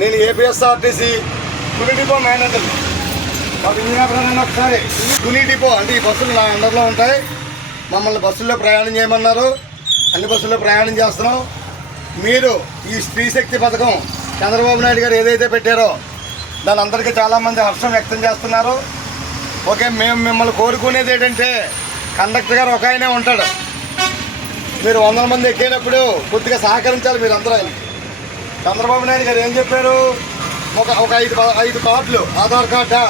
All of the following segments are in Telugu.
నేను ఏపీఎస్ఆర్టీసీ తుని డిపో మేనేజర్. మాకు ఇంజనీర్ ఒకసారి తుని డిపో అంటే ఈ బస్సులు నా అండర్లో ఉంటాయి. మమ్మల్ని బస్సుల్లో ప్రయాణం చేయమన్నారు. అన్ని బస్సుల్లో ప్రయాణం చేస్తున్నాం. మీరు ఈ స్త్రీ శక్తి పథకం చంద్రబాబు నాయుడు గారు ఏదైతే పెట్టారో దాని అందరికీ చాలామంది హర్షం వ్యక్తం చేస్తున్నారు. ఓకే, మేము మిమ్మల్ని కోరుకునేది ఏంటంటే కండక్టర్ గారు ఒక ఆయనే ఉంటాడు. మీరు 100 మంది ఎక్కేటప్పుడు కొద్దిగా సహకరించాలి మీరు అందరూ. చంద్రబాబు నాయుడు గారు ఏం చెప్పారు? ఒక ఐదు కార్డులు, ఆధార్ కార్డా,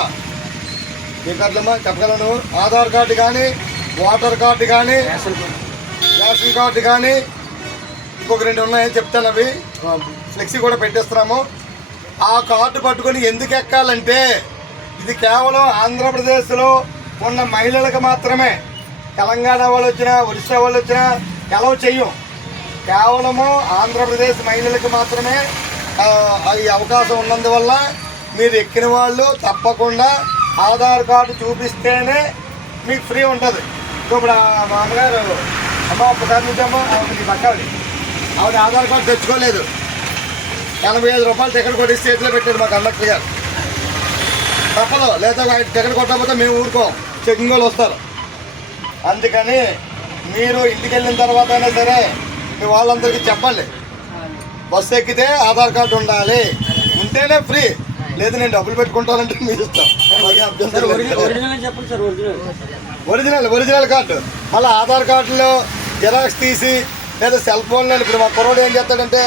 ఏ కార్డులమ్మా చెప్పగలను? ఆధార్ కార్డు కానీ, ఓటర్ కార్డు కానీ, రేషన్ కార్డు కానీ, ఇంకొక 2 ఉన్నాయని చెప్తాను. అవి ఫ్లెక్సీ కూడా పెట్టేస్తున్నాము. ఆ కార్డు పట్టుకొని ఎందుకు ఎక్కాలంటే ఇది కేవలం ఆంధ్రప్రదేశ్లో ఉన్న మహిళలకు మాత్రమే. తెలంగాణ వాళ్ళు వచ్చినా, ఒరిస్సా వాళ్ళు వచ్చినా ఎలవ్ చెయ్యం. కేవలము ఆంధ్రప్రదేశ్ మహిళలకు మాత్రమే ఈ అవకాశం ఉన్నందువల్ల మీరు ఎక్కిన వాళ్ళు తప్పకుండా ఆధార్ కార్డు చూపిస్తేనే మీకు ఫ్రీ ఉంటుంది. ఇప్పుడు మా అమ్మగారు అమ్మ ఒక్కసారి నుంచి అమ్మ ఆవిడ పక్కావిడ ఆవిడ ఆధార్ కార్డు తెచ్చుకోలేదు. 85 రూపాయలు టికెట్ కొట్టి చేతిలో పెట్టాడు మా కండక్టర్ గారు. తప్పదు, లేదా టికెట్ కొట్టకపోతే మేము ఊరుకోం, చెకింగ్ వాళ్ళు వస్తారు. అందుకని మీరు ఇంటికి వెళ్ళిన తర్వాత అయినా సరే మీ వాళ్ళందరికీ చెప్పండి, బస్సు ఎక్కితే ఆధార్ కార్డు ఉండాలి, ఉంటేనే ఫ్రీ, లేదు నేను డబ్బులు పెట్టుకుంటానంటే మీరు ఇస్తాం. Original card. మళ్ళీ ఆధార్ కార్డులో జిరాక్స్ తీసి లేదా సెల్ ఫోన్లో, ఇప్పుడు మా కుర్రోడు ఏం చేస్తాడంటే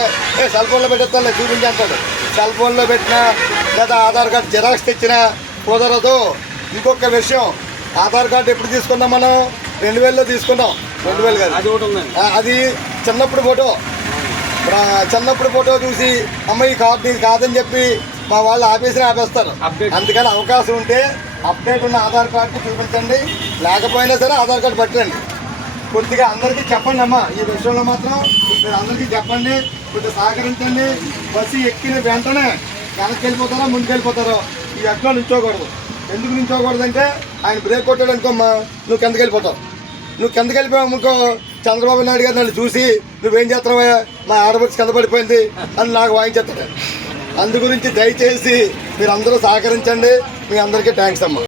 సెల్ ఫోన్లో పెట్టేస్తాను చూపించేస్తాడు. సెల్ ఫోన్లో పెట్టినా లేదా ఆధార్ కార్డు జిరాక్స్ తెచ్చినా కుదరదు. ఇంకొక విషయం, ఆధార్ కార్డు ఎప్పుడు తీసుకున్నాం మనం? 2000లో తీసుకున్నాం. 2000 కాదు, అది చిన్నప్పుడు ఫోటో చూసి అమ్మ ఈ కార్డు ఇది కాదని చెప్పి మా వాళ్ళు ఆపేస్తారు. అందుకని అవకాశం ఉంటే అప్డేట్ ఉన్న ఆధార్ కార్డు చూపించండి, లేకపోయినా సరే ఆధార్ కార్డు పట్టండి. కొద్దిగా అందరికీ చెప్పండి అమ్మ, ఈ విషయంలో మాత్రం మీరు అందరికీ చెప్పండి, కొద్దిగా సహకరించండి. బస్సు ఎక్కిన వెంటనే వెనక్కి వెళ్ళిపోతారో ముందుకు వెళ్ళిపోతారో ఈ ఎట్లో నుంచోకూడదు. ఎందుకు నుంచోకూడదు అంటే ఆయన బ్రేక్ కొట్టాడు అనుకోమ్మా, నువ్వు కిందకి వెళ్ళిపోతావు. నువ్వు కిందకి వెళ్ళిపోయావు అనుకో, చంద్రబాబు నాయుడు గారు నన్ను చూసి నువ్వేం చేస్తున్నావా, మా ఆడబడి కింద పడిపోయింది అని నాకు వాయించేస్తాడు. అందు గురించి దయచేసి మీరు అందరూ సహకరించండి. మీ అందరికీ థ్యాంక్స్ అమ్మ.